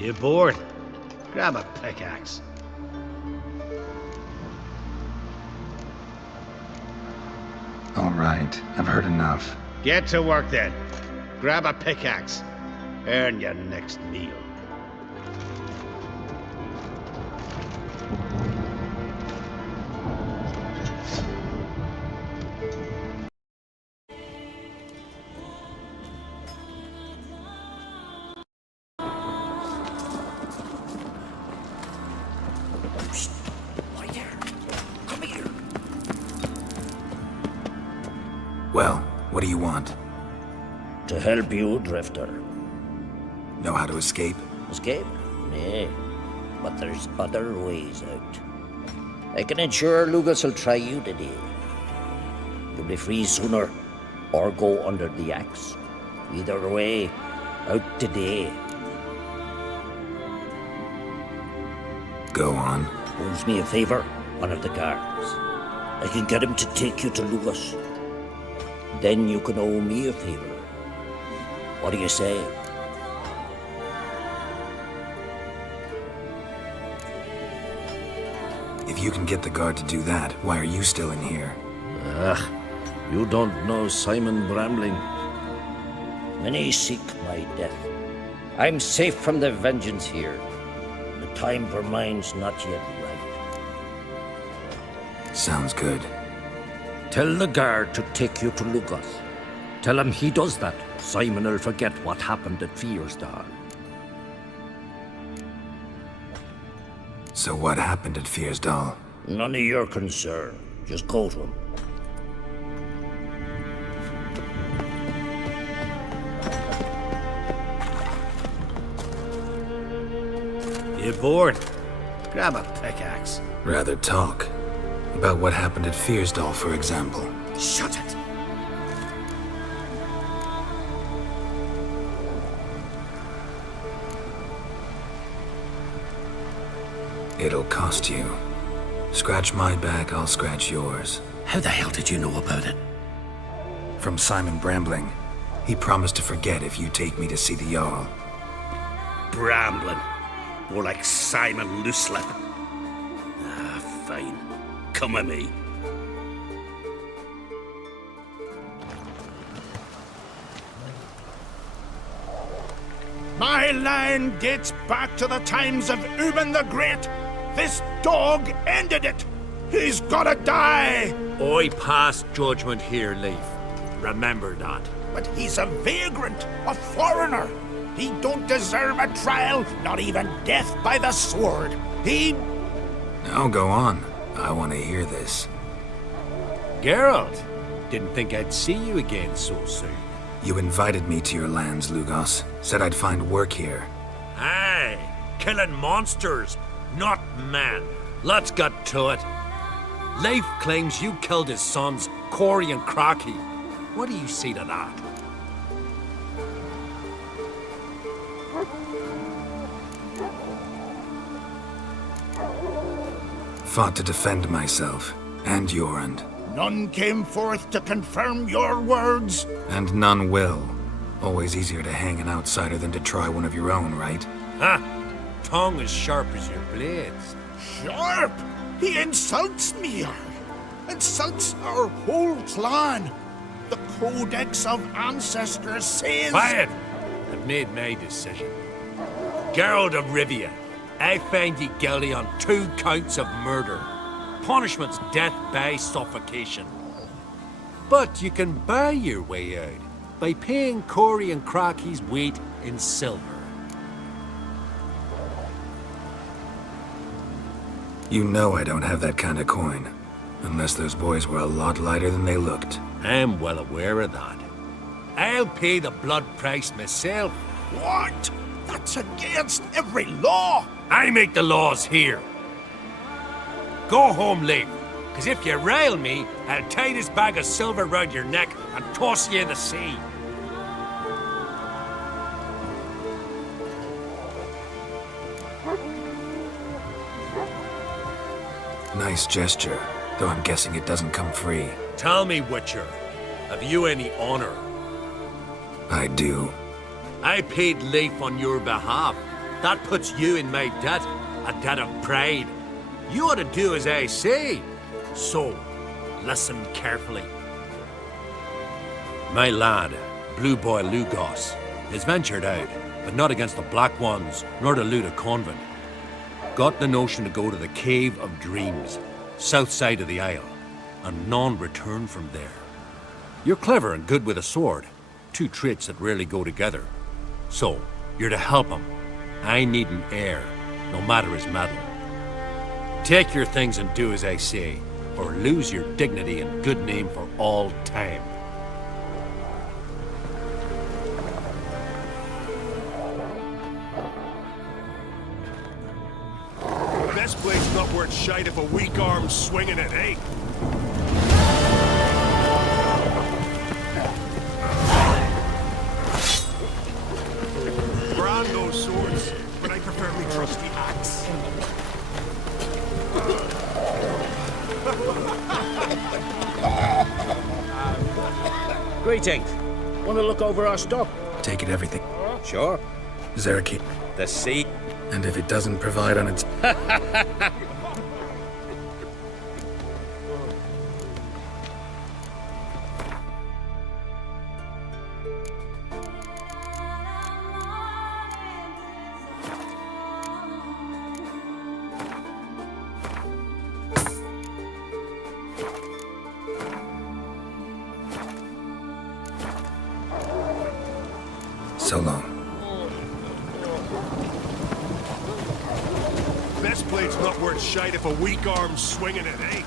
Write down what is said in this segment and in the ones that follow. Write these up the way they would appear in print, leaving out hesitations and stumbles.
You bored? Grab a pickaxe. All right, I've heard enough. Get to work then. Grab a pickaxe. Earn your next meal. Well, what do you want? To help you, Drifter. Know how to escape? Escape? Nay. But there's other ways out. I can ensure Lucas will try you today. You'll be free sooner, or go under the axe. Either way, out today. Go on. Owes me a favor, one of the guards. I can get him to take you to Lucas. Then you can owe me a favor. What do you say? If you can get the guard to do that, why are you still in here? You don't know Simon Brambling. Many seek my death. I'm safe from the vengeance here. The time for mine's not yet right. Sounds good. Tell the guard to take you to Lucas. Tell him he does that. Simon will forget what happened at Fearsdal. So what happened at Fearsdal? None of your concern. Just go to him. You bored? Grab a pickaxe. Rather talk. About what happened at Fearsdal, for example. Shut it! It'll cost you. Scratch my back, I'll scratch yours. How the hell did you know about it? From Simon Brambling. He promised to forget if you take me to see the Jarl. Brambling. More like Simon Looselip. Ah, fine. Come with me. My line dates back to the times of Ubin the Great. This dog ended it. He's gotta die. I pass judgment here, Leif. Remember that. But he's a vagrant, a foreigner. He don't deserve a trial, not even death by the sword. He... Now go on. I want to hear this. Geralt, didn't think I'd see you again so soon. You invited me to your lands, Lugos. Said I'd find work here. Aye, killing monsters, not men. Let's get to it. Leif claims you killed his sons, Corey and Crocky. What do you see to that? Fought to defend myself, and Jorund. None came forth to confirm your words. And none will. Always easier to hang an outsider than to try one of your own, right? Ha! Tongue as sharp as your blades. Sharp! He insults me, Jarl. Insults our whole clan. The Codex of Ancestors says... Quiet! I've made my decision. Geralt of Rivia, I find you guilty on 2 counts of murder. Punishment's death by suffocation. But you can buy your way out by paying Corey and Crocky's weight in silver. You know I don't have that kind of coin. Unless those boys were a lot lighter than they looked. I'm well aware of that. I'll pay the blood price myself. What? That's against every law. I make the laws here. Go home, Leif, because if you rile me, I'll tie this bag of silver round your neck and toss you in the sea. Nice gesture, though I'm guessing it doesn't come free. Tell me, Witcher, have you any honor? I do. I paid Leif on your behalf. That puts you in my debt, a debt of pride. You ought to do as I say. So, listen carefully. My lad, Blue Boy Lugos, has ventured out, but not against the Black Ones, nor to loot a convent. Got the notion to go to the Cave of Dreams, south side of the Isle, and none return from there. You're clever and good with a sword, two traits that rarely go together. So, you're to help him. I need an heir, no matter his mettle. Take your things and do as I say, or lose your dignity and good name for all time. This blade's not worth shite if a weak arm's swinging it, eh? Brand those swords, but I prefer me trusty axe. Greetings. Want to look over our stock? Take it everything. Sure. Zeraki. The sea. And if it doesn't provide on its... So long. This blade's not worth shite if a weak arm's swinging it, eh?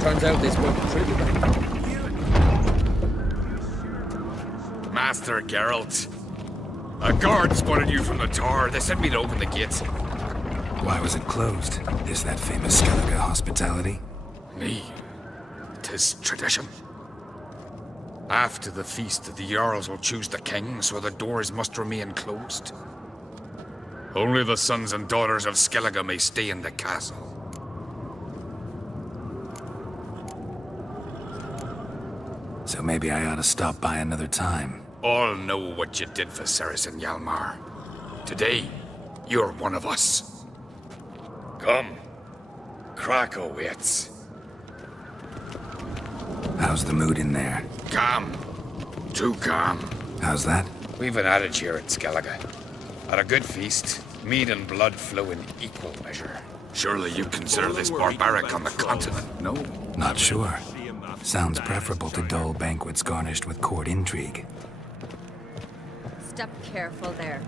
Turns out this won't trigger back. Master Geralt. A guard spotted you from the tower. They sent me to open the gates. Why was it closed? Is that famous Skellige hospitality? Me. 'Tis tradition. After the feast, the Jarls will choose the king, so the doors must remain closed. Only the sons and daughters of Skellige may stay in the castle. So maybe I ought to stop by another time. All know what you did for Saracen Hjalmar. Today, you're one of us. Come. Krakow waits. How's the mood in there? Calm. Too calm. How's that? We've an adage here at Skellige. At a good feast, mead and blood flow in equal measure. Surely you consider this barbaric on the continent, no? Not sure. Sounds preferable to dull banquets garnished with court intrigue. Step careful there.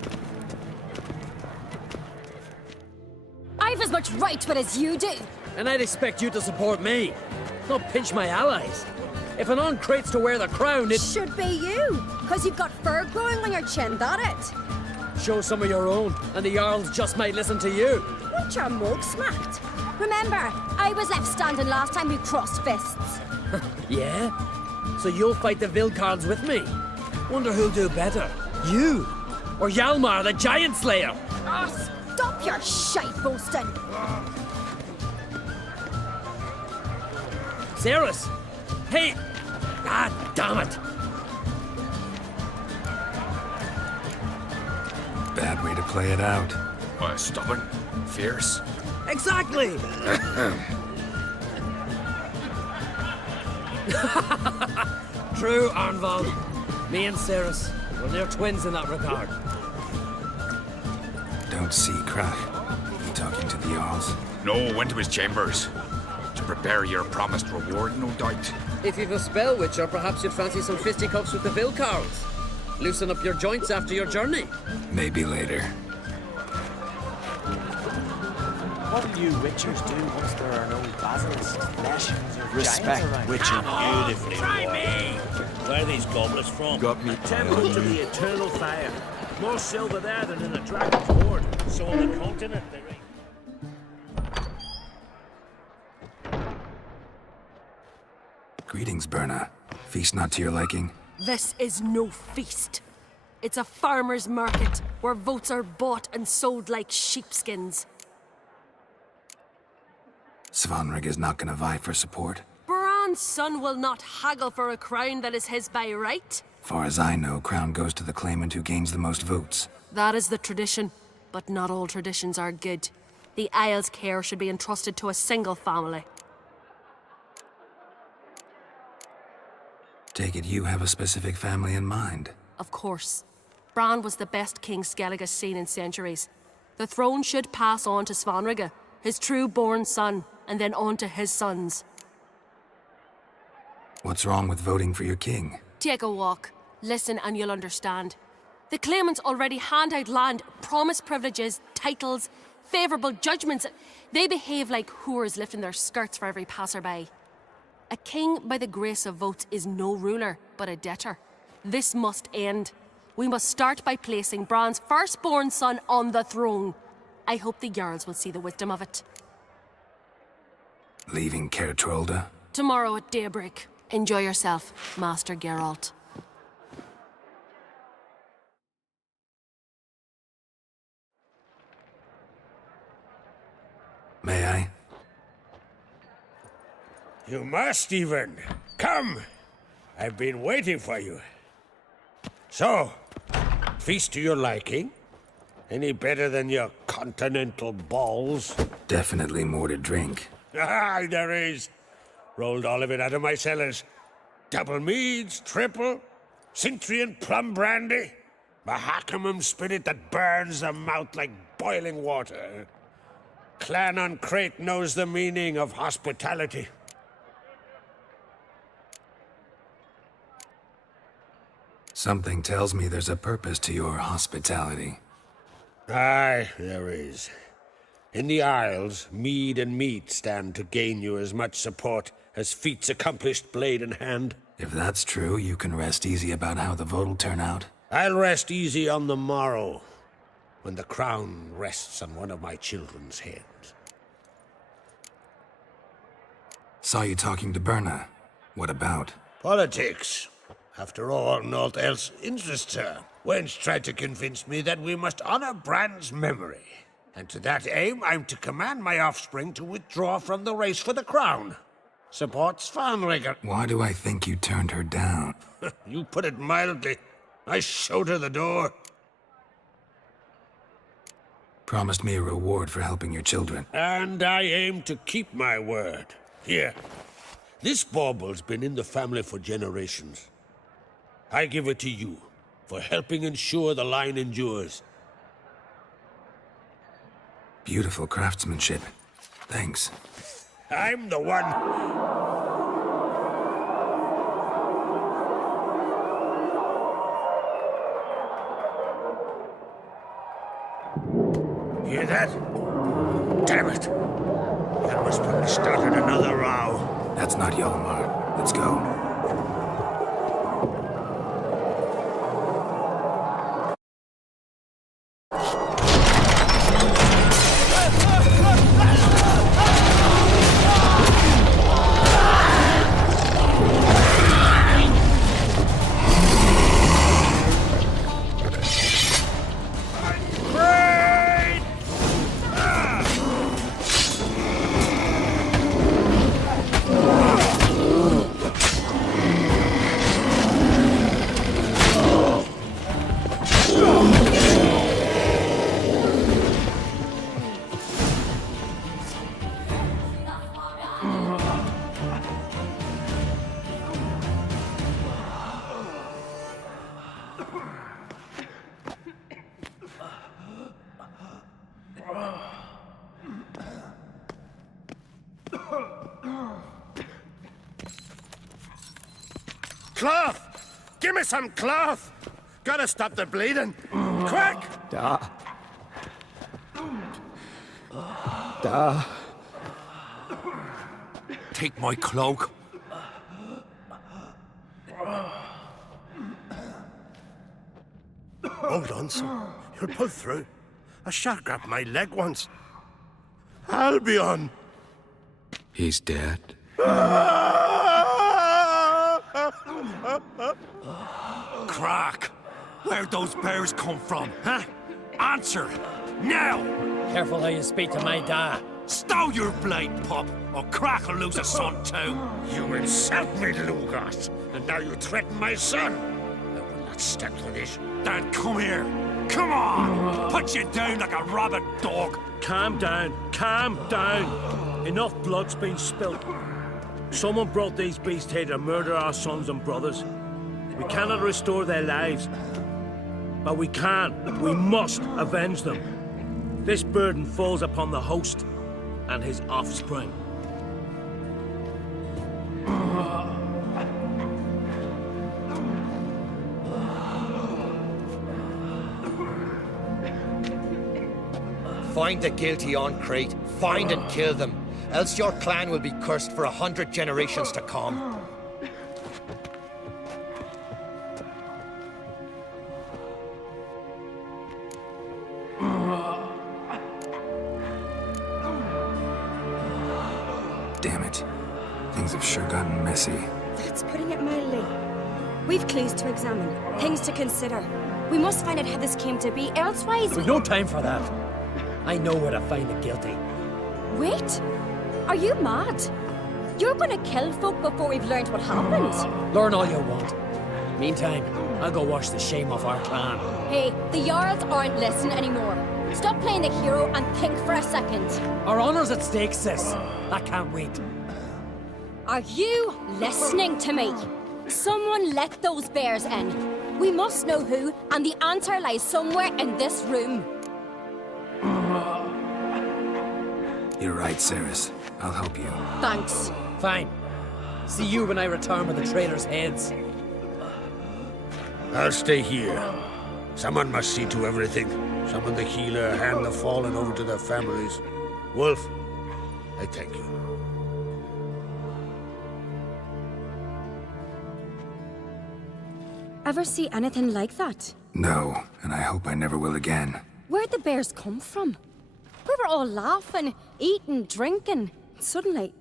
I've as much right to it as you do. And I'd expect you to support me, not pinch my allies. If an uncrate's to wear the crown, it Should be you, because you've got fur growing on your chin, that it? show some of your own, and the Jarls just might listen to you. Want your mug smacked? Remember, I was left standing last time we crossed fists. Yeah? So you'll fight the Vilcards with me? Wonder who'll do better, you or Hjalmar the Giant Slayer? Oh, stop your shite boasting. Ceres? Hey! Ah, damn it! Bad way to play it out. Why, stubborn? Fierce? Exactly! True, Arnvald. Me and Ceres, well, they're twins in that regard. Don't see Krach. You talking to the Jarls? No, went to his chambers. To prepare your promised reward, no doubt. If you've a spell witcher, perhaps you'd fancy some fisticuffs with the Vilcards. Loosen up your joints after your journey. Maybe later. What will you witchers do once there are no basilisks, leshens, or Respect giants around? witching. Beautifully. Try me! Where are these goblets from? Got me. Temple to the eternal fire. More silver there than in the dragon's hoard. So on the continent, they reign. Greetings, Berna. Feast not to your liking? This is no feast. It's a farmer's market where votes are bought and sold like sheepskins. Svanrig is not gonna vie for support. Bran's son will not haggle for a crown that is his by right. Far as I know, crown goes to the claimant who gains the most votes. That is the tradition, but not all traditions are good. The Isle's care should be entrusted to a single family. Take it you have a specific family in mind. Of course. Bran was the best king Skellig has seen in centuries. The throne should pass on to Svanrig, his true-born son, and then on to his sons. What's wrong with voting for your king? Take a walk. Listen and you'll understand. The claimants already hand out land, promise privileges, titles, favourable judgments. They behave like whores lifting their skirts for every passerby. A king by the grace of votes is no ruler, but a debtor. This must end. We must start by placing Bran's firstborn son on the throne. I hope the Jarls will see the wisdom of it. Leaving Caer Trolda? Tomorrow at daybreak. Enjoy yourself, Master Geralt. May I? You must even. Come! I've been waiting for you. So, feast to your liking? Any better than your continental balls? Definitely more to drink. Ah, there is. Rolled all of it out of my cellars. Double meads, triple, Cintrian plum brandy, Mahakimum spirit that burns the mouth like boiling water. Clan on Crate knows the meaning of hospitality. Something tells me there's a purpose to your hospitality. Aye, there is. In the Isles, mead and meat stand to gain you as much support as feats accomplished blade in hand. If that's true, you can rest easy about how the vote'll turn out. I'll rest easy on the morrow, when the crown rests on one of my children's heads. Saw you talking to Berna. What about? Politics. After all, naught else interests her. Wench tried to convince me that we must honor Bran's memory. And to that aim, I'm to command my offspring to withdraw from the race for the crown. Support Svanrig. Why do I think you turned her down? You put it mildly. I showed her the door. Promised me a reward for helping your children. And I aim to keep my word. Here. This bauble's been in the family for generations. I give it to you, for helping ensure the line endures. Beautiful craftsmanship. Thanks. I'm the one. Hear that? Damn it! That must probably started another row. That's not Hjalmar. Let's go. Cloth! Give me some cloth! Gotta stop the bleeding. Quick! Take my cloak. Hold on, son. You'll pull through. A shark grabbed my leg once. Albion! He's dead. Crack! Where'd those bears come from, huh? Answer! Now! Careful how you speak to my dad. Stow your blade, pup, or Crack will lose a son too. You insult me, Lugas, and now you threaten my son. I will not stand for this. Then come here. Come on! Put you down like a rabid dog. Calm down. Calm down. Enough blood's been spilt. Someone brought these beasts here to murder our sons and brothers. We cannot restore their lives. But we can, we must avenge them. This burden falls upon the host and his offspring. Find the guilty on Crete, find and kill them, else your clan will be cursed for 100 generations to come. Damn it. Things have sure gotten messy. That's putting it mildly. We've clues to examine, things to consider. We must find out how this came to be, elsewise... We've no time for that. I know where to find the guilty. Wait! Are you mad? You're gonna kill folk before we've learned what happened? Learn all you want. Meantime, I'll go wash the shame off our clan. Hey, the Jarls aren't listening anymore. Stop playing the hero and think for a second. Our honor's at stake, sis. I can't wait. Are you listening to me? Someone let those bears in. We must know who, and the answer lies somewhere in this room. You're right, Ceres. I'll help you. Thanks. Fine. See you when I return with the traitors' heads. I'll stay here. Someone must see to everything. Summon the healer, hand the fallen over to their families. Wolf, I thank you. Ever see anything like that? No, and I hope I never will again. Where'd the bears come from? We were all laughing, eating, drinking. Suddenly,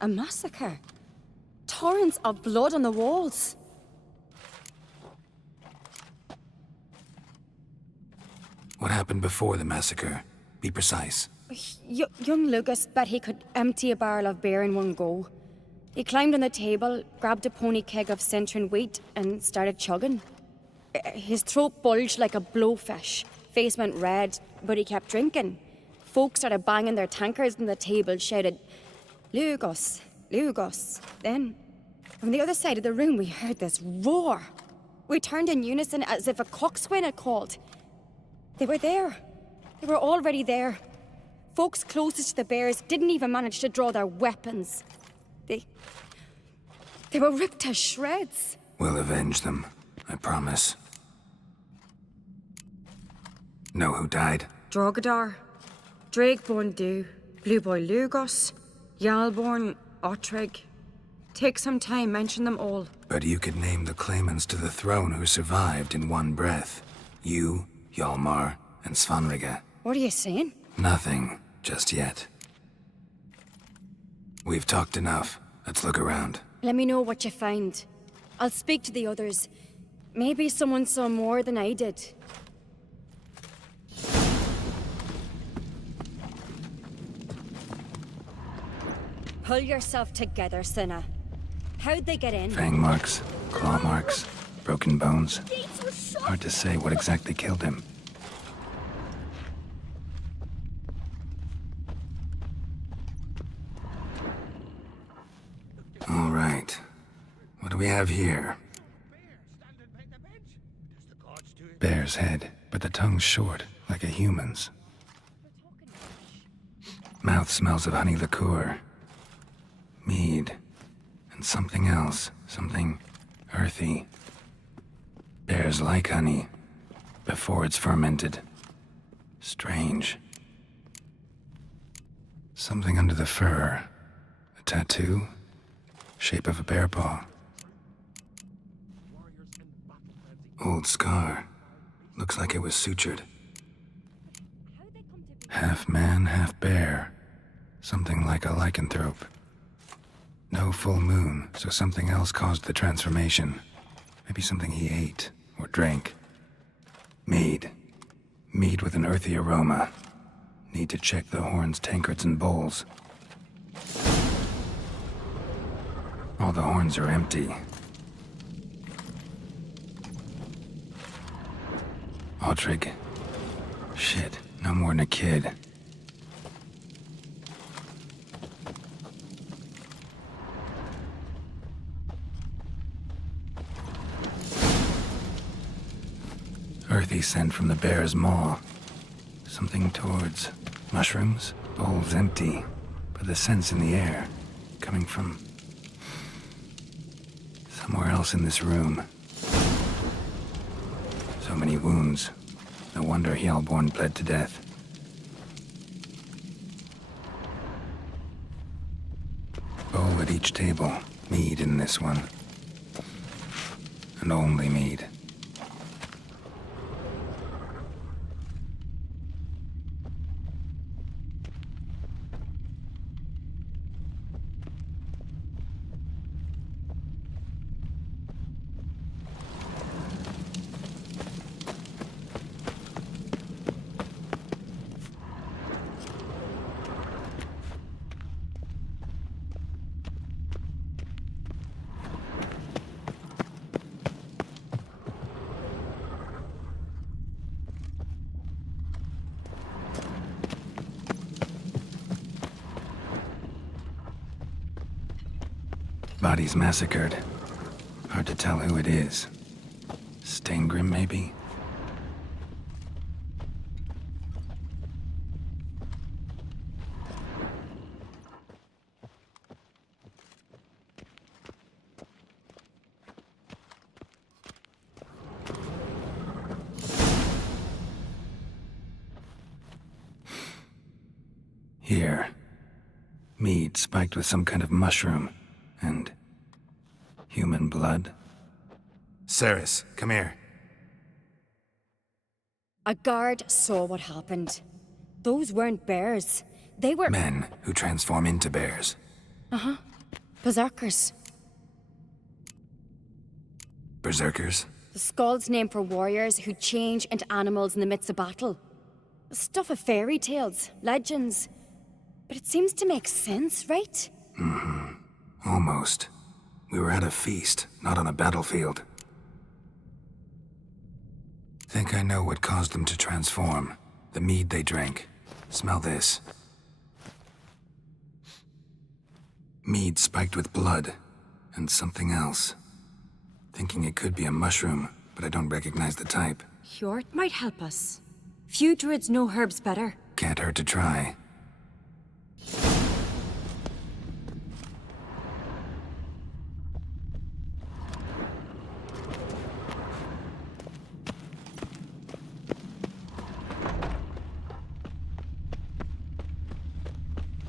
a massacre. Torrents of blood on the walls. What happened before the massacre? Be precise. Young Lucas bet he could empty a barrel of beer in one go. He climbed on the table, grabbed a pony keg of Centurion wheat, and started chugging. His throat bulged like a blowfish. Face went red, but he kept drinking. Folks started banging their tankards on the table, shouted, "Lugos, Lugos." Then, from the other side of the room, we heard this roar. We turned in unison as if a coxswain had called. They were there. They were already there. Folks closest to the bears didn't even manage to draw their weapons. They were ripped to shreds. We'll avenge them, I promise. Know who died? Drogadar, Drakeborn Du, Blue Boy Lugos, Yalborn, Ottrig. Take some time, mention them all. But you could name the claimants to the throne who survived in one breath. You, Hjalmar, and Svanrige. What are you saying? Nothing, just yet. We've talked enough. Let's look around. Let me know what you find. I'll speak to the others. Maybe someone saw more than I did. Pull yourself together, Cinna. How'd they get in? Fang marks, claw marks, broken bones. Hard to say what exactly killed him. All right. What do we have here? Bear's head, but the tongue's short, like a human's. Mouth smells of honey liqueur. Mead. And something else. Something earthy. Bears like honey, before it's fermented. Strange. Something under the fur. A tattoo? Shape of a bear paw. Old scar. Looks like it was sutured. Half man, half bear. Something like a lycanthrope. No full moon, so something else caused the transformation. Maybe something he ate or drank. Mead. Mead with an earthy aroma. Need to check the horns, tankards, and bowls. All the horns are empty. Autrig. Shit, no more than a kid. Earthy scent from the bear's maw. Something towards mushrooms. Bowl's empty, but the scent's in the air. Coming from somewhere else in this room. So many wounds. No wonder Hjalborn bled to death. Bowl at each table. Mead in this one. And only mead. Bodies massacred. Hard to tell who it is. Steingrim, maybe? Here. Mead spiked with some kind of mushroom. And human blood. Ceres, come here. A guard saw what happened. Those weren't bears. They were Men who transform into bears. Uh-huh. Berserkers. Berserkers? The Skald's name for warriors who change into animals in the midst of battle. The stuff of fairy tales, legends. But it seems to make sense, right? Mm-hmm. Almost. We were at a feast, not on a battlefield. Think I know what caused them to transform. The mead they drank. Smell this. Mead spiked with blood. And something else. Thinking it could be a mushroom, but I don't recognize the type. Hjort might help us. Few druids know herbs better. Can't hurt to try.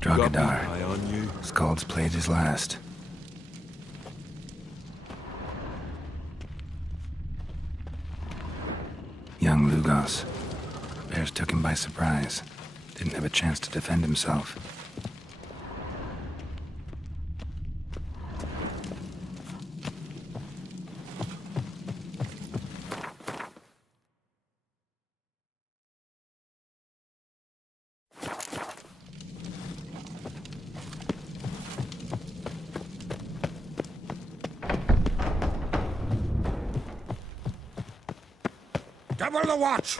Drogadar. Skald's played his last. Young Lugos. Bears took him by surprise. Didn't have a chance to defend himself. Double the watch!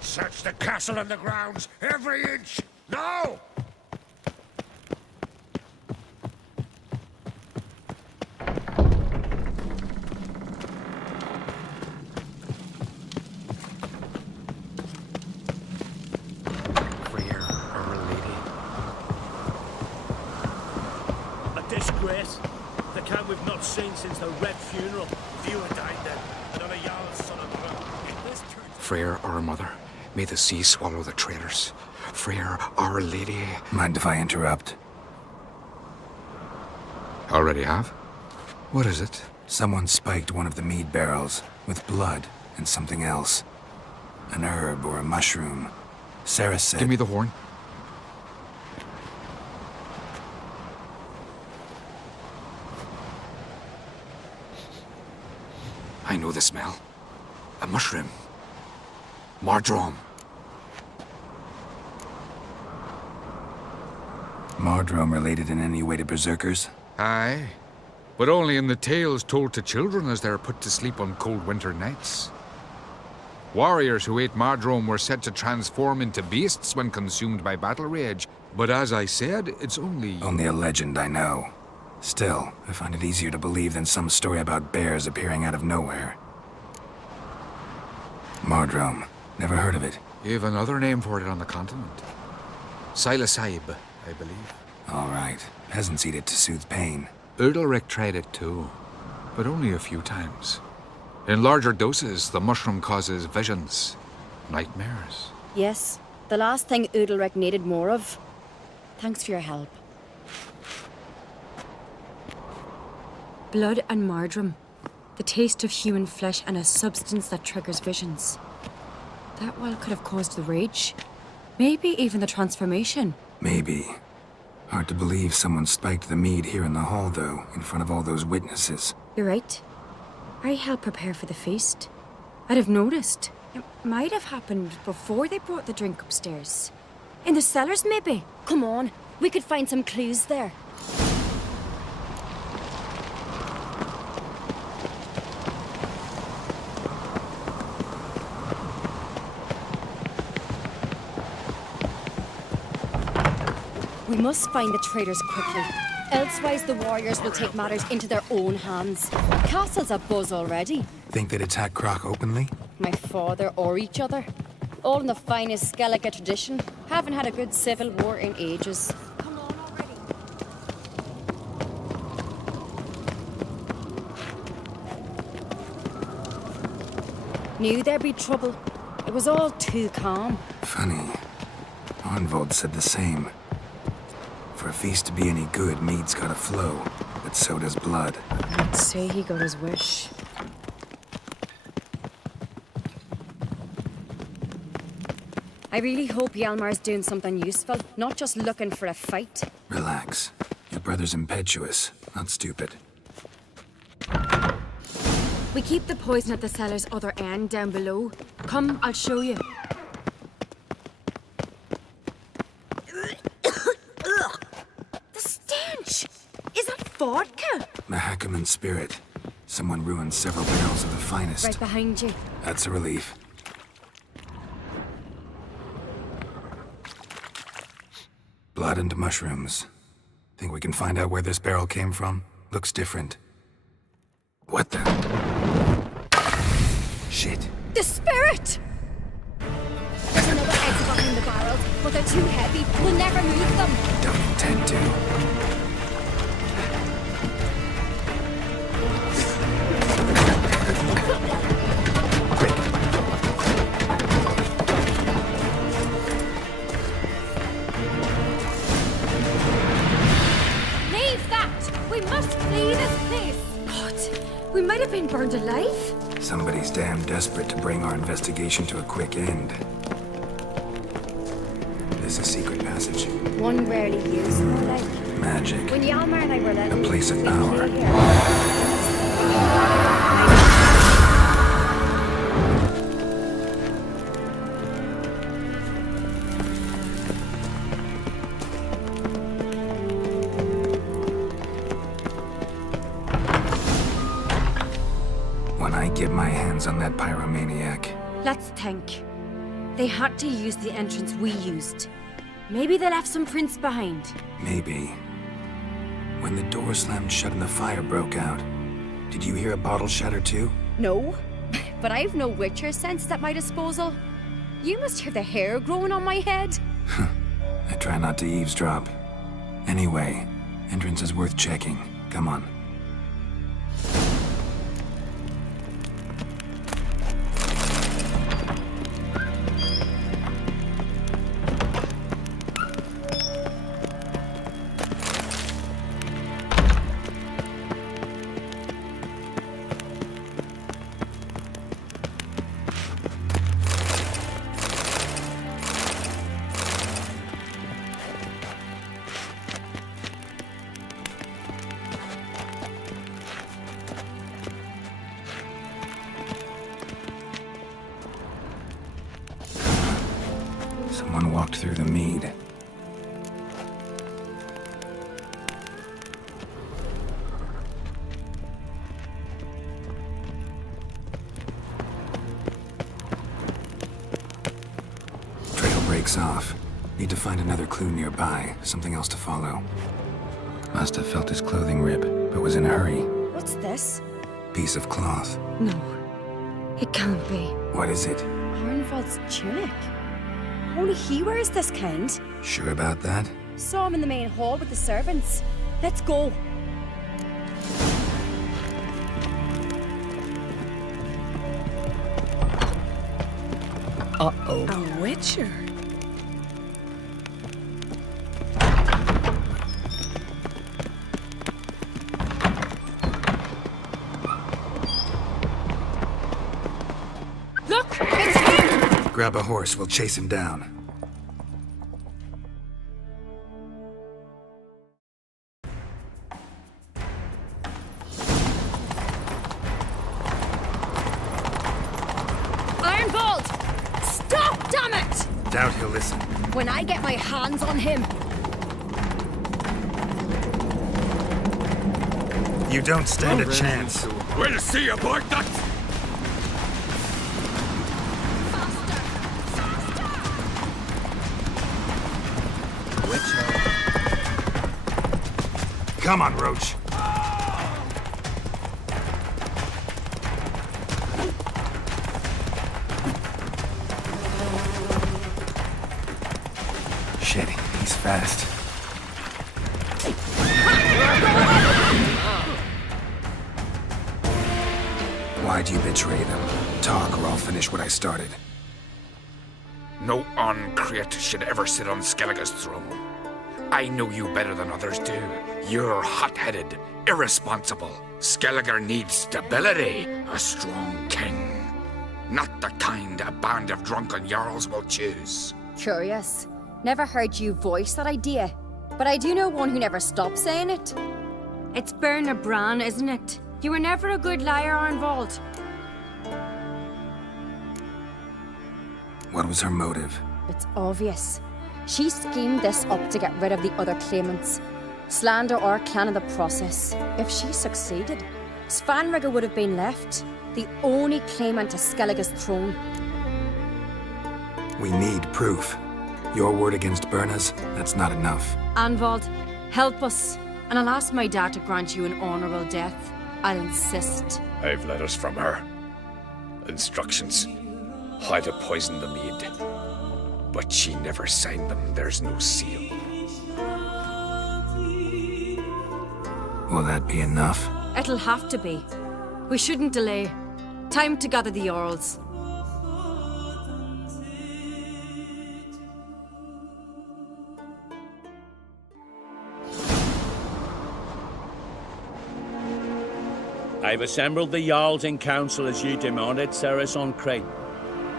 Search the castle and the grounds, every inch! Now! A disgrace. The kind we've not seen since the Red Funeral. Few had died then, and on a Jarl's son of a... Freyr, our mother, may the sea swallow the traitors. Freer, Our Lady. Mind if I interrupt? Already have? What is it? Someone spiked one of the mead barrels with blood and something else. An herb or a mushroom. Sarah said... Give me the horn. I know the smell. A mushroom. Mardrome. Mardrome related in any way to berserkers? Aye. But only in the tales told to children as they're put to sleep on cold winter nights. Warriors who ate Mardrome were said to transform into beasts when consumed by battle rage. But as I said, it's only... Only a legend, I know. Still, I find it easier to believe than some story about bears appearing out of nowhere. Mardrome. Never heard of it. You've another name for it on the continent. Silasaib, I believe. All right. Peasants eat it to soothe pain. Udalric tried it too, but only a few times. In larger doses, the mushroom causes visions, nightmares. Yes, the last thing Udalric needed more of. Thanks for your help. Blood and Mardrome. The taste of human flesh and a substance that triggers visions. That well could have caused the rage. Maybe even the transformation. Maybe. Hard to believe someone spiked the mead here in the hall, though, in front of all those witnesses. You're right. I helped prepare for the feast. I'd have noticed. It might have happened before they brought the drink upstairs. In the cellars, maybe? Come on, we could find some clues there. We must find the traitors quickly. Elsewise, the warriors will take matters into their own hands. Castle's abuzz already. Think they'd attack Croc openly? My father or each other. All in the finest Skellige tradition. Haven't had a good civil war in ages. Come on already. Knew there'd be trouble. It was all too calm. Funny. Arnvold said the same. For a feast to be any good, mead's gotta flow, but so does blood. I'd say he got his wish. I really hope Hjalmar's doing something useful, not just looking for a fight. Relax. Your brother's impetuous, not stupid. We keep the poison at the cellar's other end down below. Come, I'll show you. Vodka? Mahakaman spirit. Someone ruined several barrels of the finest. Right behind you. That's a relief. Blood and mushrooms. Think we can find out where this barrel came from? Looks different. What the? Shit. The spirit! There's another exit behind the barrels, but they're too heavy. We'll never move them. Don't intend to. We might have been burned alive. Somebody's damn desperate to bring our investigation to a quick end. There's a secret passage. One rarely used, more like. Magic. When Hjalmar and I were little, a place of we'd power. play here. Get my hands on that pyromaniac. Let's think. They had to use the entrance we used. Maybe they left some prints behind. Maybe. When the door slammed shut and the fire broke out, did you hear a bottle shatter too? No, but I've no Witcher sense at my disposal. You must hear the hair growing on my head. I try not to eavesdrop. Anyway, entrance is worth checking. Come on. Someone walked through the mead. Trail breaks off. Need to find another clue nearby, something else to follow. Must have felt his clothing rip, but was in a hurry. What's this? Piece of cloth. No. It can't be. What is it? Arnvald's tunic. Only he wears this kind. Sure about that? Saw him in the main hall with the servants. Let's go. Uh-oh. A witcher. Look! It's him! Grab a horse, we'll chase him down. Ironbolt! Stop, damn it! Doubt he'll listen. When I get my hands on him. You don't stand a chance. We'll see about that! Come on, Roach. Shit, he's fast. Why'd you betray them? Talk or I'll finish what I started. No on-crate should ever sit on Skellige's throne. I know you better than others do. You're hot-headed, irresponsible. Skellige needs stability, a strong king. Not the kind a band of drunken jarls will choose. Curious. Never heard you voice that idea. But I do know one who never stops saying it. It's Berna Bran, isn't it? You were never a good liar, Arnvald. What was her motive? It's obvious. She schemed this up to get rid of the other claimants. Slander our clan in the process. If she succeeded, Svanrigger would have been left, the only claimant to Skellige's throne. We need proof. Your word against Berna's, that's not enough. Arnvald, help us, and I'll ask my dad to grant you an honourable death. I'll insist. I've letters from her. Instructions. How to poison the mead. But she never signed them. There's no seal. Will that be enough? It'll have to be. We shouldn't delay. Time to gather the Jarls. I've assembled the Jarls in council as you demanded, Ceres on Crate.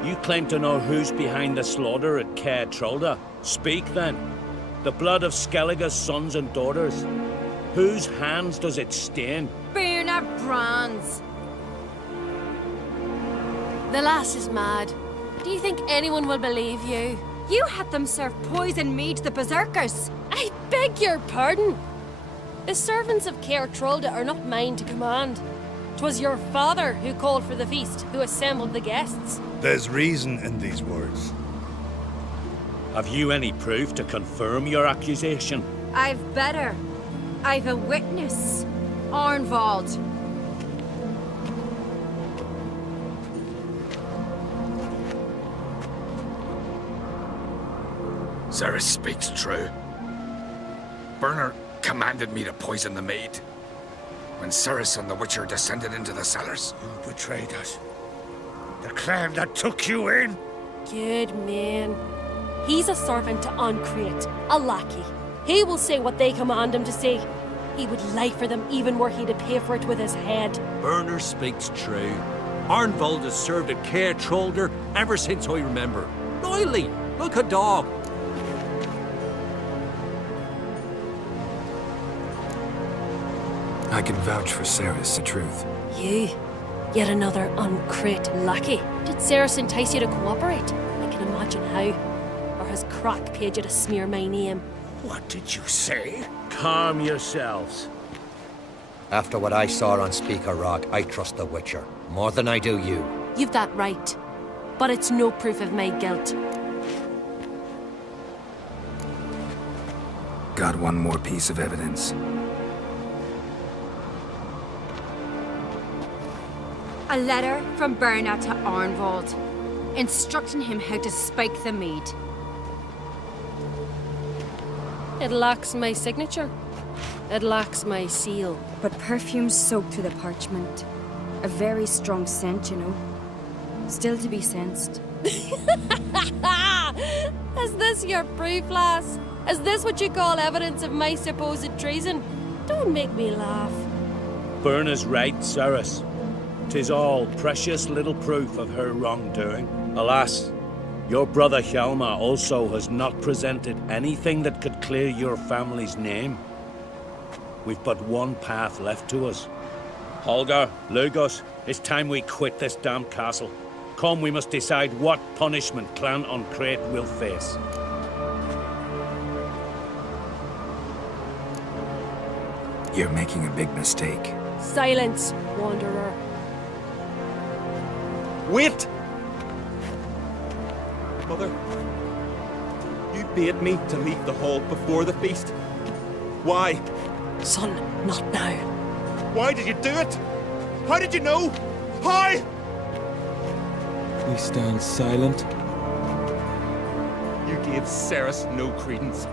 You claim to know who's behind the slaughter at Caer Trolda. Speak then. The blood of Skellige's sons and daughters. Whose hands does it stain? Berna Bran's. The lass is mad. Do you think anyone will believe you? You had them serve poison mead to the berserkers. I beg your pardon. The servants of Caer Trolda are not mine to command. 'Twas your father who called for the feast, who assembled the guests. There's reason in these words. Have you any proof to confirm your accusation? I've better. I've a witness. Arnvald. Ceres speaks true. Berner commanded me to poison the maid. When Ceres and the Witcher descended into the cellars. You betrayed us. The clan that took you in. Good man. He's a servant to Ancrate, a lackey. He will say what they command him to say. He would lie for them even were he to pay for it with his head. Berner speaks true. Arnvald has served at Caer Trolda ever since I remember. Loyally, like a dog. I can vouch for Ceres, the truth. You? Yet another Ancrate lackey. Did Ceres entice you to cooperate? I can imagine how. Or crack paid you to smear my name. What did you say? Calm yourselves. After what I saw on Speaker Rock, I trust the Witcher. More than I do you. You've that right. But it's no proof of my guilt. Got one more piece of evidence. A letter from Bernard to Arnvald, instructing him how to spike the mead. It lacks my signature. It lacks my seal. But perfume soaked through the parchment. A very strong scent, you know. Still to be sensed. Is this your proof, lass? Is this what you call evidence of my supposed treason? Don't make me laugh. Berna's right, Cyrus. 'Tis all precious little proof of her wrongdoing. Alas, your brother Hjalmar also has not presented anything that could clear your family's name. We've but one path left to us. Holger, Lugos, it's time we quit this damn castle. Come, we must decide what punishment Clan Uncrate will face. You're making a big mistake. Silence, wanderer. Wait! Mother, you bade me to leave the hall before the feast. Why? Son, not now. Why did you do it? How did you know? How? We stand silent. You gave Ceres no credence.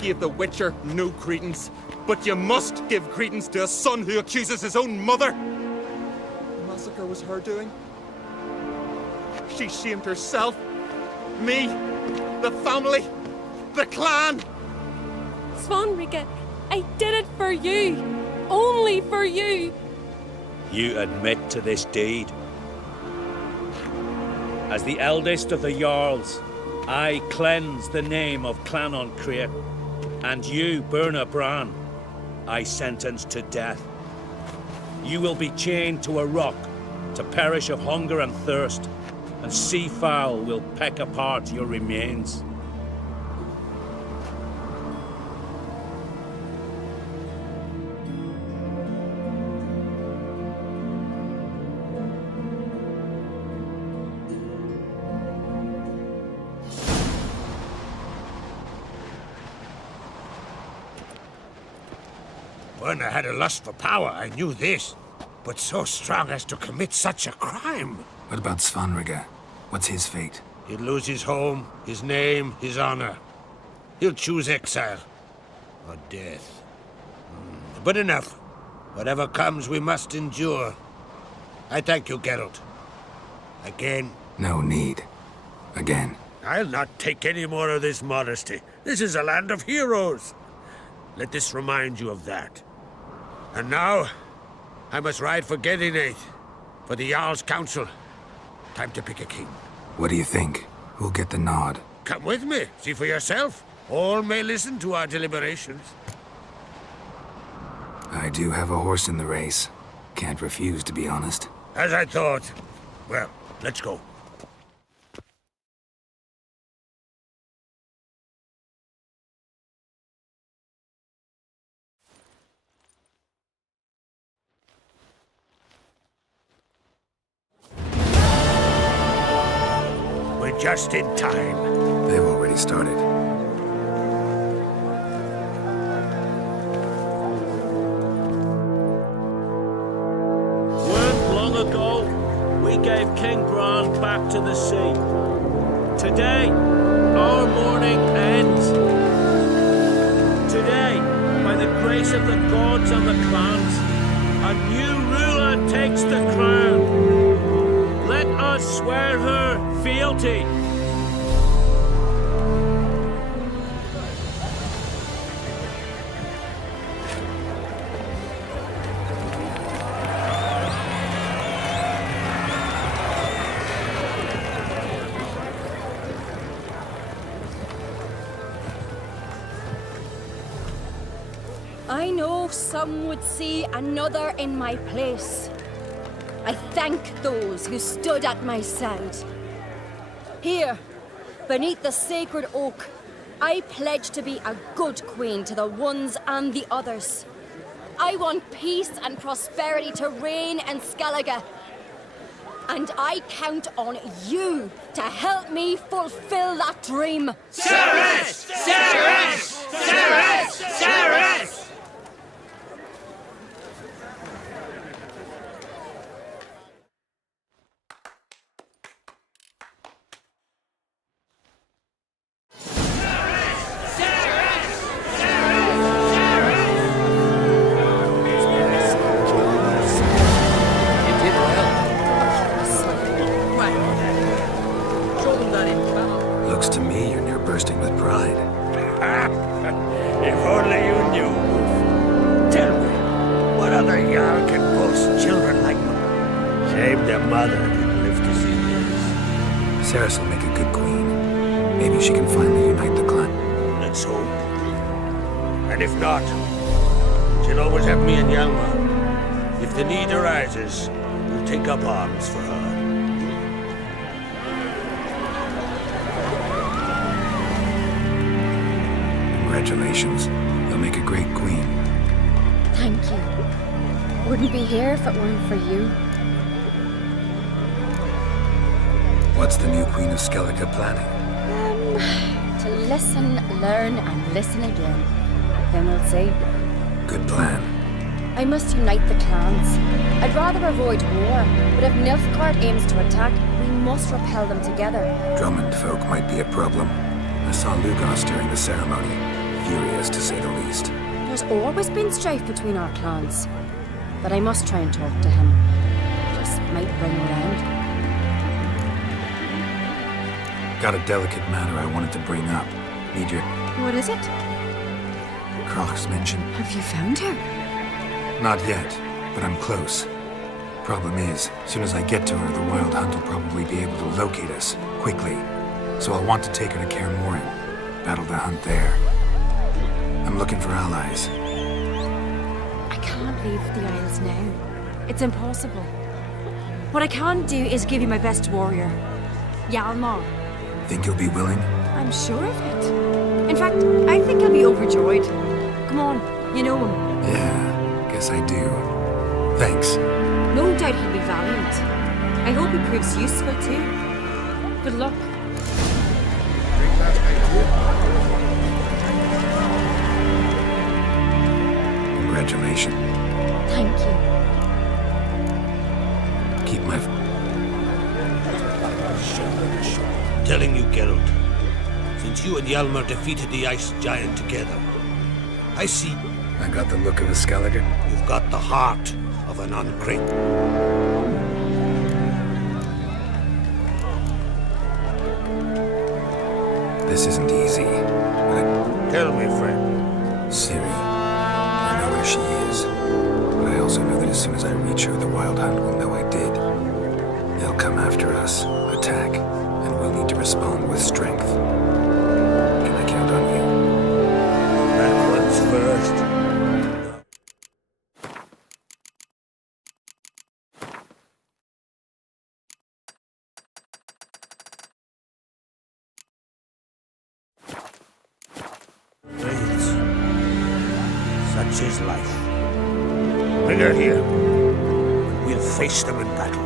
Gave the Witcher no credence. But you must give credence to a son who accuses his own mother. The massacre was her doing. She shamed herself, me, the family, the clan. Svanrika, I did it for you. Only for you. You admit to this deed. As the eldest of the Jarls, I cleanse the name of Clan Uncrate, and you, Berna Bran, I sentence to death. You will be chained to a rock to perish of hunger and thirst, and sea fowl will peck apart your remains. Werner had a lust for power, I knew this. But so strong as to commit such a crime. What about Svanrika? What's his fate? He'll lose his home, his name, his honor. He'll choose exile. Or death. But enough. Whatever comes, we must endure. I thank you, Geralt. Again. No need. Again. I'll not take any more of this modesty. This is a land of heroes. Let this remind you of that. And now, I must ride for Gedinate, for the Jarl's Council. Time to pick a king. What do you think? Who'll get the nod? Come with me, see for yourself. All may listen to our deliberations. I do have a horse in the race. Can't refuse, to be honest. As I thought. Well, let's go. We're just in time. They've already started. Long ago, we gave King Bran back to the sea. Today, our mourning ends. Today, by the grace of the gods and the clans, a new ruler takes the crown. Let us swear her fealty. I know some would see another in my place. I thank those who stood at my side. Here, Beneath the sacred oak, I pledge to be a good queen to the ones and the others. I want peace and prosperity to reign in Skellige. And I count on you to help me fulfill that dream. Ceres! Ceres! Ceres! Ceres! Looks to me you're near bursting with pride. If only you knew. Tell me, what other Jarl can boast children like mine? Shame their mother didn't live to see this. Ceres will make a good queen. Maybe she can finally unite the clan. Let's hope. And if not, she'll always have me and Hjalmar. If the need arises, we'll take up arms for her. Congratulations. You'll make a great queen. Thank you. Wouldn't be here if it weren't for you. What's the new Queen of Skellige planning? To listen, learn, and listen again. Then we'll see. Good plan. I must unite the clans. I'd rather avoid war, but if Nilfgaard aims to attack, we must repel them together. Drummond folk might be a problem. I saw Lugos during the ceremony. Furious, to say the least. There's always been strife between our clans. But I must try and talk to him. Just might bring him around. Got a delicate matter I wanted to bring up. Need your... What is it? Croc's mentioned. Have you found her? Not yet, but I'm close. Problem is, as soon as I get to her, the Wild Hunt will probably be able to locate us, quickly. So I'll want to take her to Kaer Morhen. Battle the hunt there. I'm looking for allies. I can't leave the Isles now. It's impossible. What I can do is give you my best warrior, Hjalmar. Think you'll be willing? I'm sure of it. In fact, I think he'll be overjoyed. Come on, you know him. Yeah, guess I do. Thanks. No doubt he'll be valiant. I hope he proves useful too. Good luck. Congratulations. Thank you. Keep my... Telling you, Geralt, since you and Hjalmar defeated the Ice Giant together, I see... I got the look of a Skellige. You've got the heart of an uncrate. This isn't easy, but... Tell me, friend. Ciri. I know where she is, but I also know that as soon as I reach her, the Wild Hunt will know I did. They'll come after us, attack, and we'll need to respond with strength. Can I count on you? That one's first. Such is life. Bring her here, and we'll face them in battle.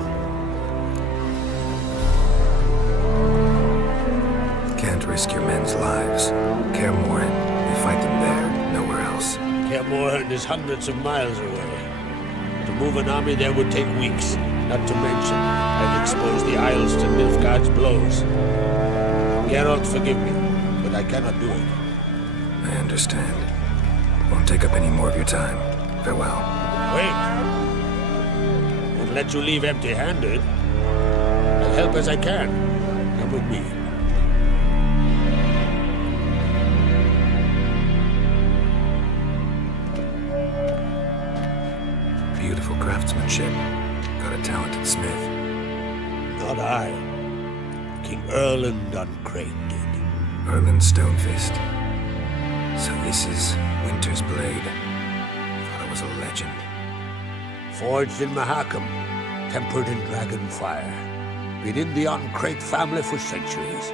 Can't risk your men's lives. Kaer Morhen, we fight them there, nowhere else. Kaer Morhen is hundreds of miles away. To move an army there would take weeks, not to mention I've exposed the Isles to Nilfgaard's blows. Geralt, forgive me, but I cannot do it. I understand. Won't take up any more of your time. Farewell. Wait. Won't let you leave empty-handed. I'll help as I can. Come with me. Beautiful craftsmanship. Got a talented smith. Not I. King Erland Uncrate did. Erland Stonefist. So this is Winter's Blade. Thought it was a legend. Forged in Mahakam, tempered in dragon fire. Been in the Uncrate family for centuries.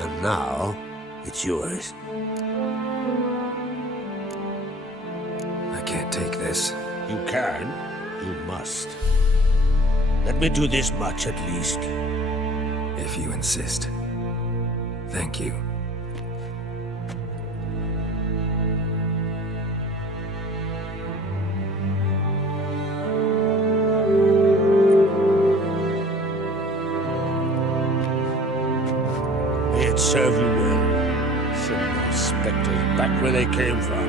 And now, it's yours. I can't take this. You can. You must. Let me do this much at least. If you insist. Thank you. May it serve you well. Send those specters back where they came from.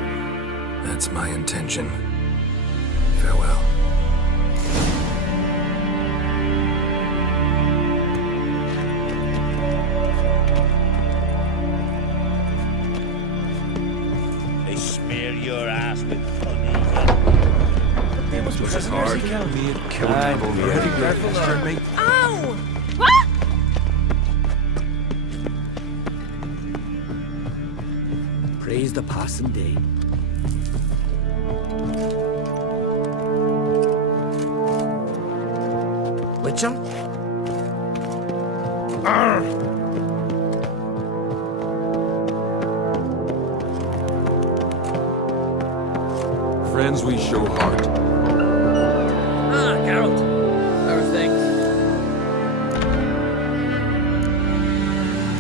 That's my intention. Farewell. They smear your ass with honey. Was it hard? Me and killed me. Ow! What? Praise the passing day. Witcher? Friends, we show heart. Ah, Geralt. How are things?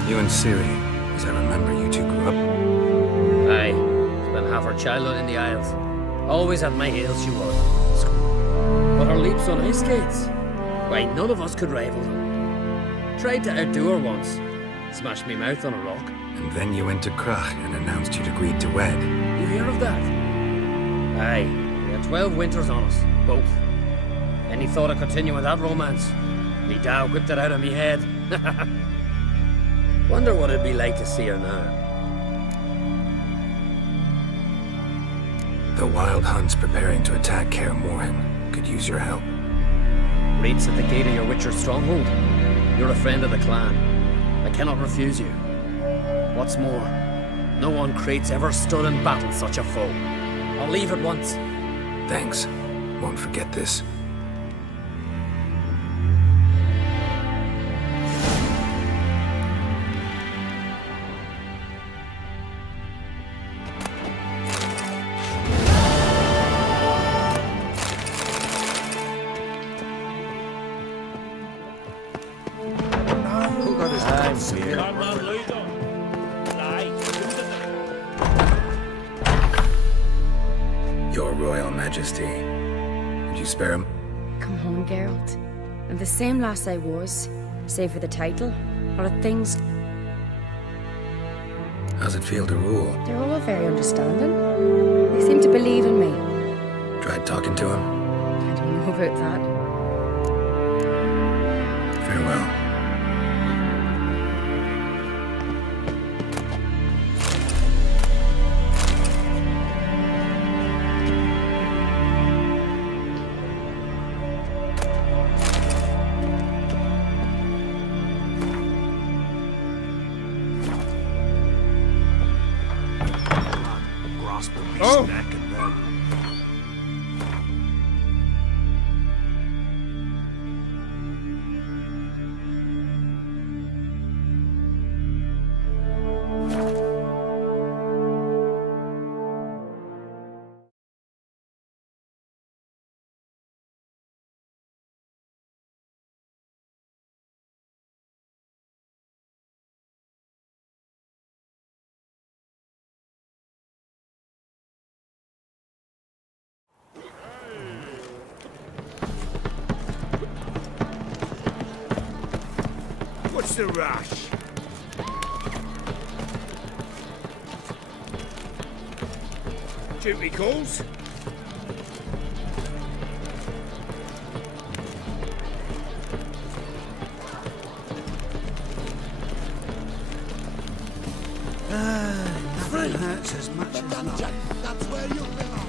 You and Ciri, as I remember, you two grew up. Aye. Spent half her childhood in the Isles. Always at my heels she was. But her leaps on ice skates? Why, none of us could rival them. Tried to outdo her once. Smashed me mouth on a rock. And then you went to Krach and announced you'd agreed to wed. You hear of that? Aye. We had 12 winters on us. Both. Any thought of continuing that romance? Me Dow whipped it out of me head. Wonder what it'd be like to see her now. The Wild Hunt's preparing to attack Kaer Morhen. Could use your help. Raid's at the gate of your Witcher stronghold. You're a friend of the clan. I cannot refuse you. What's more, no one Crate's ever stood and battled such a foe. I'll leave at once. Thanks. Won't forget this. Your Royal Majesty. Would you spare him? Come on, Geralt. I'm the same lass I was, save for the title. A lot of things. How's it feel to rule? They're all very understanding. They seem to believe in me. Tried talking to him? I don't know about that. Farewell. What's the rush? Duty calls? Nothing hurts as much as dungeon. That's where you belong.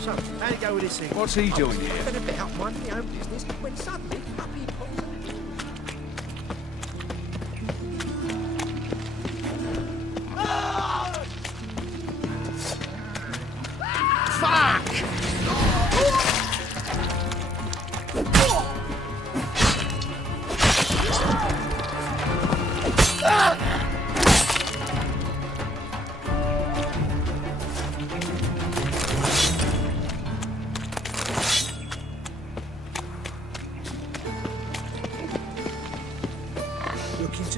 So, how'd it go with this thing? What's he doing here? Been a bit up minding my own business when suddenly puppy pulls out. Fuck!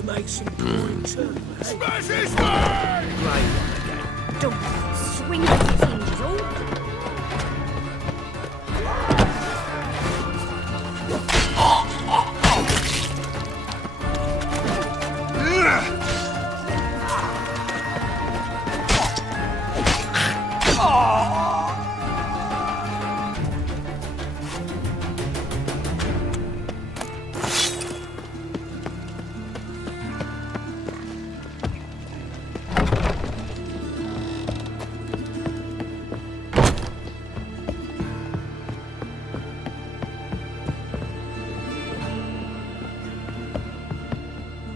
to make some coin too, eh? Smash his way! Great one again. Don't swing these hinges open.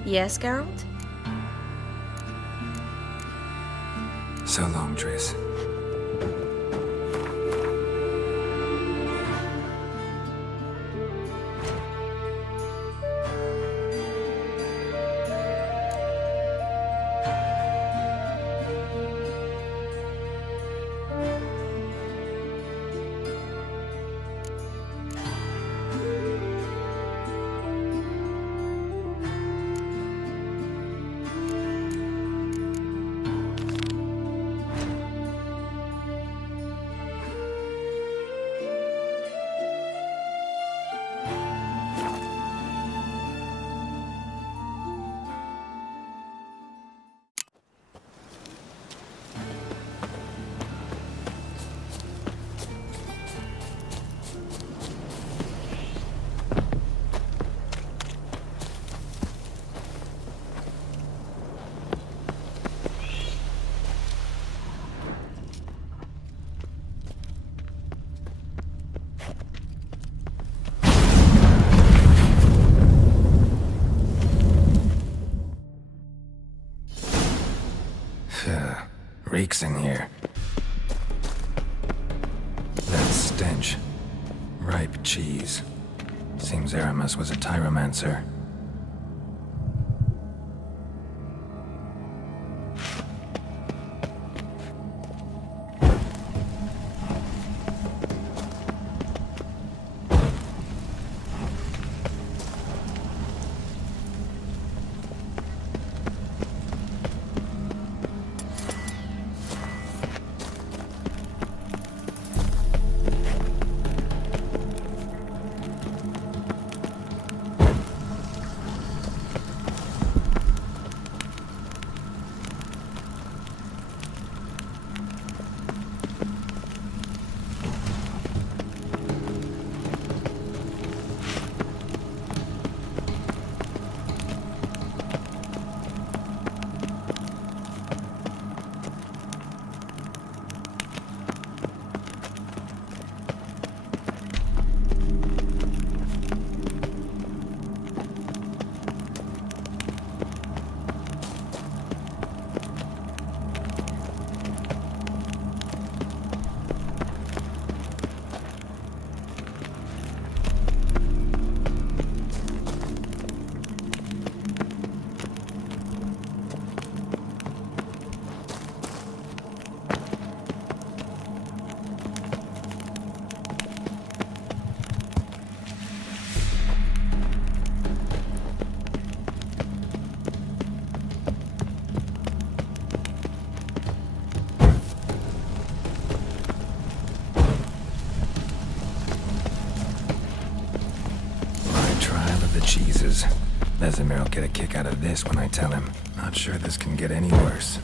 Yes, Geralt? So long, Triss. Reeks in here. That stench. Ripe cheese. Seems Aramis was a tyromancer. Cheeses. Vesemir will get a kick out of this when I tell him. Not sure this can get any worse.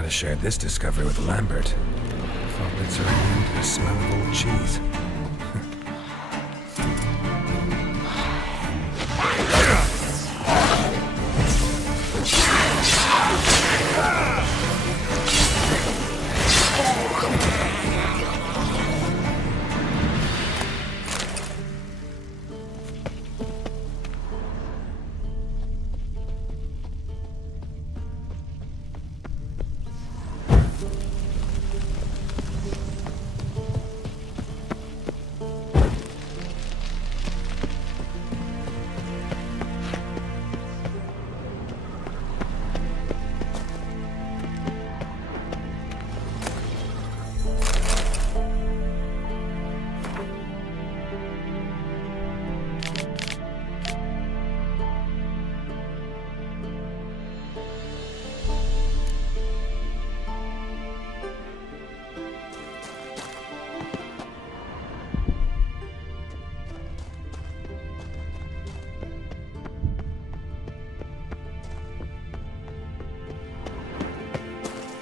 Gotta share this discovery with Lambert. Faultlets are immune to the smell of old cheese.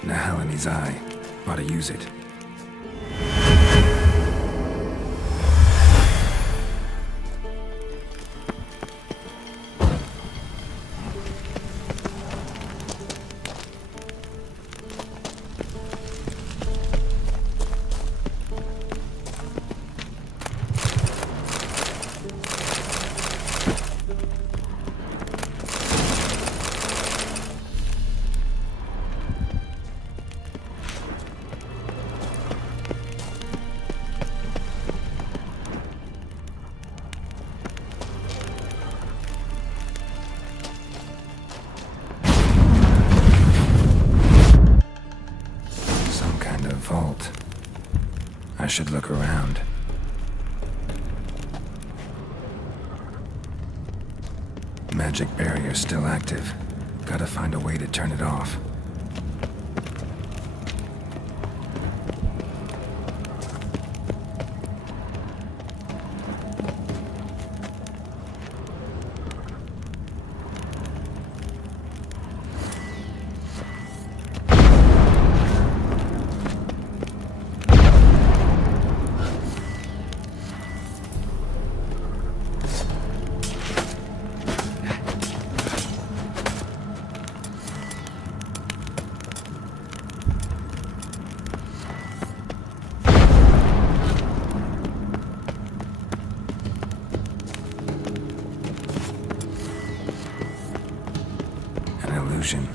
Nahal in his eye. Ought to use it. Vault. I should look around. Magic barrier still active. Gotta find a way to turn it off. Illusion.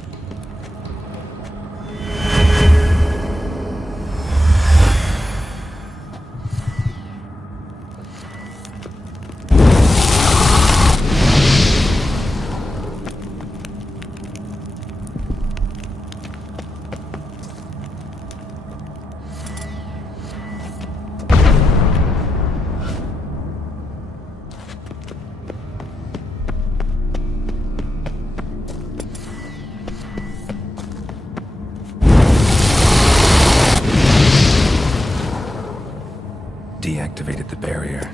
Deactivated the barrier.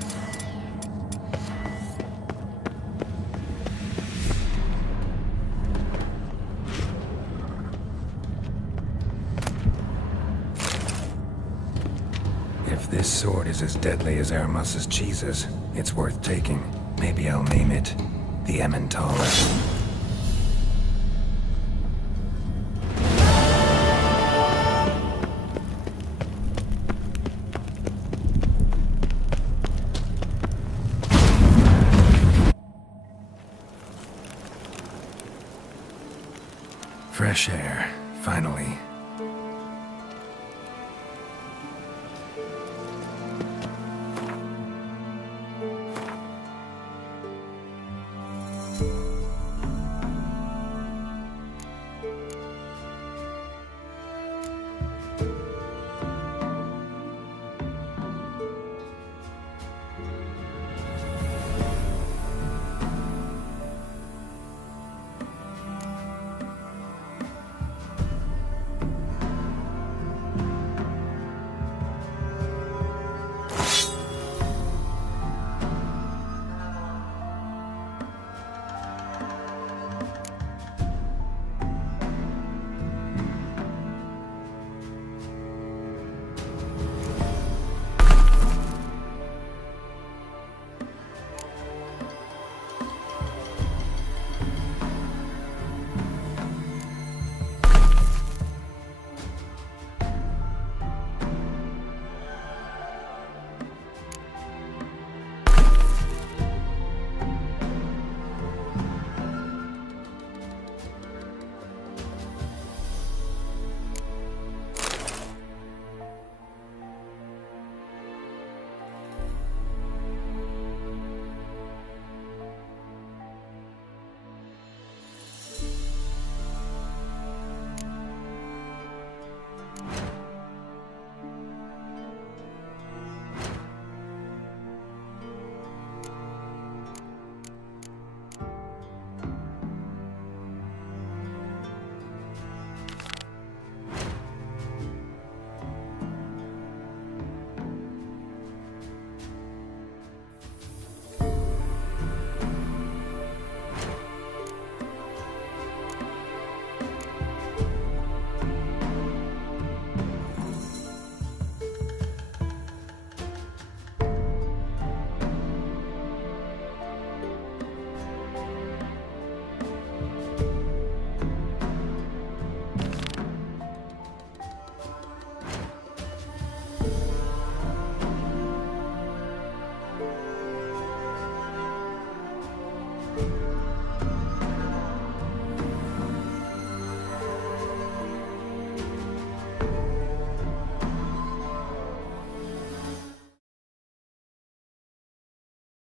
If this sword is as deadly as Aramus's cheeses, it's worth taking. Maybe I'll name it the Emmentaler. Fresh air, finally.